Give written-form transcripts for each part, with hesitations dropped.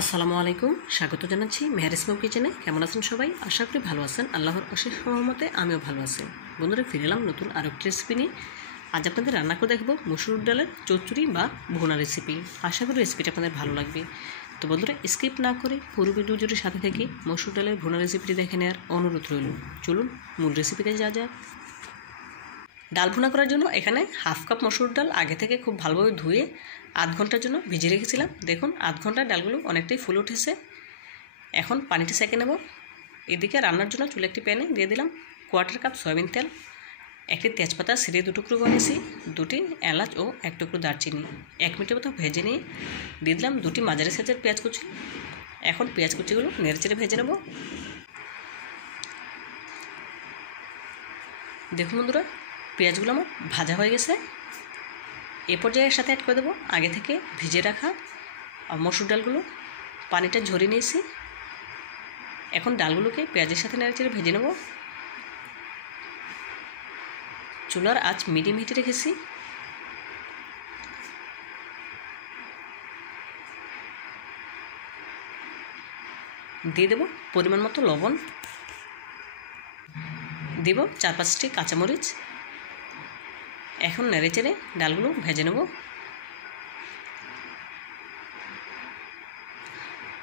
আসসালামু আলাইকুম, স্বাগত জানাচ্ছি মেহের ইসলাম কিচেনে। কেমন আছেন সবাই? আশা করি ভালো আছেন। আল্লাহর অশেষ রহমতে আমিও ভালো আছি। বন্ধুরা, ফিরে এলাম নতুন আরেকটি রেসিপি নিয়ে। আজ আপনাদের রান্না করে দেখব মসুর ডালের চচ্চড়ি বা ভুনা রেসিপি। আশা করি রেসিপিটা আপনাদের ভালো লাগবে। তো বন্ধুরা, স্কিপ না করে পুরো ভিডিও জুড়ে সাথে থেকে মসুর ডালের ভুনা রেসিপিটি দেখে নেওয়ার অনুরোধ রইল। চলুন মূল রেসিপিতে যা। ডাল ভুনা করার জন্য এখানে হাফ কাপ মসুর ডাল আগে থেকে খুব ভালোভাবে ধুয়ে আধ ঘন্টার জন্য ভিজিয়ে রেখেছিলাম। দেখুন, আধ ঘন্টায় ডালগুলো অনেকটাই ফুলে উঠেছে। এখন পানিটা সেঁকে নেব। এদিকে রান্নার জন্য চুলে একটি প্যানে দিয়ে দিলাম কোয়ার্টার কাপ সয়াবিন তেল, একটি তেজপাতা ছিঁড়ে দুটুকরো বানিয়েছি, দুটি এলাচ ও এক টুকরো দারচিনি 1 মিনিটের মতো ভেজে নিয়ে দিয়ে দিলাম দুটি মাঝারি সাইজের পেঁয়াজ কুচি। এখন পেঁয়াজ কুচিগুলো নেড়েচেড়ে ভেজে নেব। দেখুন বন্ধুরা, পেঁয়াজগুলো আমার ভাজা হয়ে গেছে। এ পর্যায়ে এর সাথে অ্যাড করে দেবো আগে থেকে ভিজিয়ে রাখা মসুর ডালগুলো। পানিটা ঝরিয়ে নিয়েছি। এখন ডালগুলোকে পেঁয়াজের সাথে নেড়েচেড়ে ভেজে নেব। চুলার আঁচ মিডিয়াম হিটে রেখেছি। দিয়ে দেব পরিমাণ মতো লবণ, দেব 4-5টি কাঁচামরিচ। এখন নেড়েচেড়ে ডালগুলো ভেজে নেব।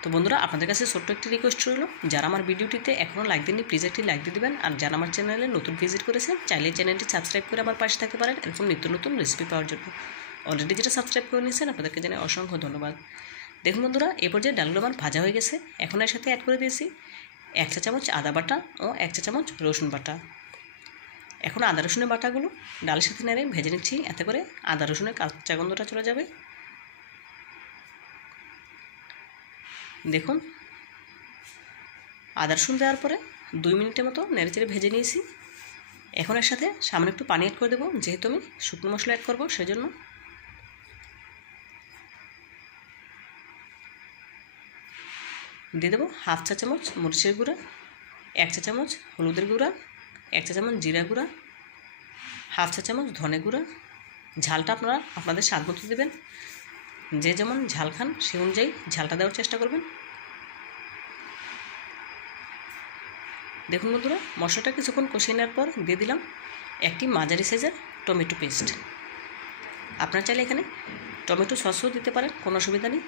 তো বন্ধুরা, আপনাদের কাছে ছোট্ট একটি রিকোয়েস্ট রইল, যারা আমার ভিডিওটিতে এখনও লাইক দেননি প্লিজ একটি লাইক দিয়ে দেবেন। আর যারা আমার চ্যানেলে নতুন ভিজিট করেছেন চাইলে চ্যানেলটি সাবস্ক্রাইব করে আমার পাশে থাকতে পারেন এরকম নিত্য নতুন রেসিপি পাওয়ার জন্য। অলরেডি যেটা সাবস্ক্রাইব করে নিয়েছেন আপনাদেরকে জানাই অসংখ্য ধন্যবাদ। দেখুন বন্ধুরা, এ পর্যায়ে ডালগুলো আমার ভাজা হয়ে গেছে। এখন এর সাথে অ্যাড করে দিয়েছি 1 চা চামচ আদা বাটা ও 1 চা চামচ রসুন বাটা। এখন আদা রসুনের বাটাগুলো ডালের সাথে নেড়ে ভেজে নিচ্ছি, এতে করে আদা রসুনের কাঁচা গন্ধটা চলে যাবে। দেখুন, আদা রসুন দেওয়ার পরে 2 মিনিটের মতো নেড়েচেড়ে ভেজে নিয়েছি। এখন এর সাথে সামান্য একটু পানি অ্যাড করে দেবো, যেহেতু আমি শুকনো মশলা অ্যাড করবো সেজন্য। দিয়ে দেবো 1/2 চা চামচ মরিচের গুঁড়া, 1 চা চামচ হলুদের গুঁড়া, 1 চা চামচ জিরা গুঁড়া, 1/2 চা চামচ ধনে গুঁড়া। ঝালটা আপনারা আপনাদের স্বাদ মতো দেবেন। যে যেমন ঝাল খান সে অনুযায়ী ঝালটা দেওয়ার চেষ্টা করবেন। দেখুন বন্ধুরা, মশলাটা কিছুক্ষণ কষিয়ে নেওয়ার পর দিয়ে দিলাম একটি মাঝারি সাইজের টমেটো পেস্ট। আপনারা চাইলে এখানে টমেটো সসও দিতে পারেন, কোনো অসুবিধা নেই।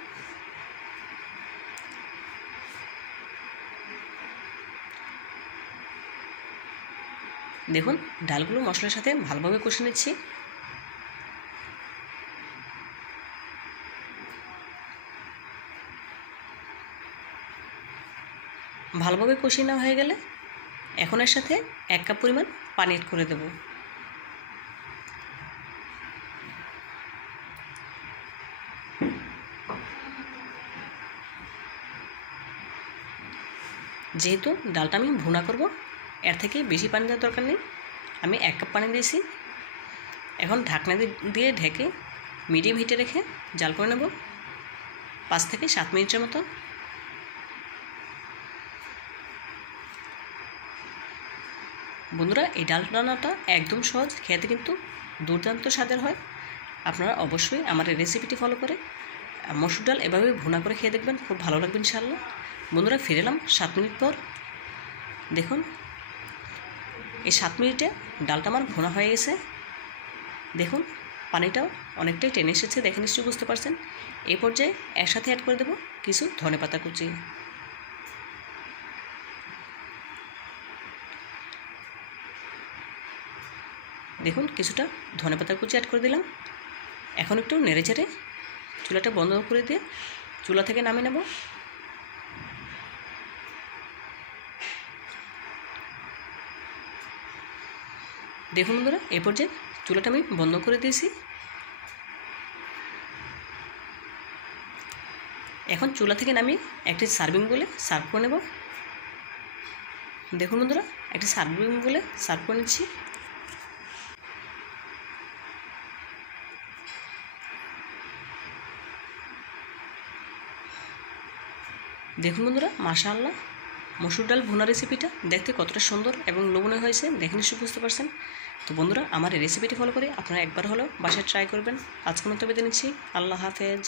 দেখুন, ডালগুলো মশলার সাথে ভালোভাবে কষিয়ে নিচ্ছি। ভালোভাবে কষিয়ে নেওয়া হয়ে গেলে এখন এর সাথে 1 কাপ পরিমাণ পানি অ্যাড করে দেব। যেহেতু ডালটা আমি ভুনা করব, এর থেকে বেশি পানি দেওয়ার দরকার নেই। আমি 1 কাপ পানি দিয়েছি। এখন ঢাকনা দিয়ে ঢেকে মিডিয়াম হিটে রেখে জাল করে নেব 5 থেকে 7 মিনিটের মতো। বন্ধুরা, এই ডাল রান্নাটা একদম সহজ, খেতে কিন্তু দুর্দান্ত স্বাদের হয়। আপনারা অবশ্যই আমার এই রেসিপিটি ফলো করে মসুর ডাল এভাবে ভুনা করে খেয়ে দেখবেন, খুব ভালো লাগবে ইনশাআল্লাহ। বন্ধুরা, ফিরে এলাম 7 মিনিট পর। দেখুন, এই 7 মিনিটে ডালটা আমার ভুনা হয়ে গেছে। দেখুন, পানিটাও অনেকটাই টেনে এসেছে, দেখে নিশ্চয়ই বুঝতে পারছেন। এই পর্যায়ে এর সাথে অ্যাড করে দেবো কিছু ধনেপাতা কুচি। দেখুন, কিছুটা ধনেপাতা কুচি অ্যাড করে দিলাম। এখন একটু নেড়েচেড়ে চুলাটা বন্ধ করে দিয়ে চুলা থেকে নামিয়ে নেব। দেখুন বন্ধুরা, এই পর্যায়ে চুলাটা আমি বন্ধ করে দিয়েছি। এখন চুলা থেকে নামিয়ে একটি সার্ভিং বলে সার্ভ করে নেব। দেখুন বন্ধুরা, একটি সার্ভিং বলে সার্ভ করে নিচ্ছি। দেখুন বন্ধুরা, মাশাআল্লাহ, মসুর ডাল ভুনা রেসিপিটা দেখতে কতটা সুন্দর এবং লোভনীয় হয়েছে দেখে নিশ্চয়ই বুঝতে পারছেন। তো বন্ধুরা, আমার এই রেসিপিটি ফলো করে আপনারা একবার হলেও বাসায় ট্রাই করবেন। আজকের মতো বিদায় নিচ্ছি। আল্লাহ হাফেজ।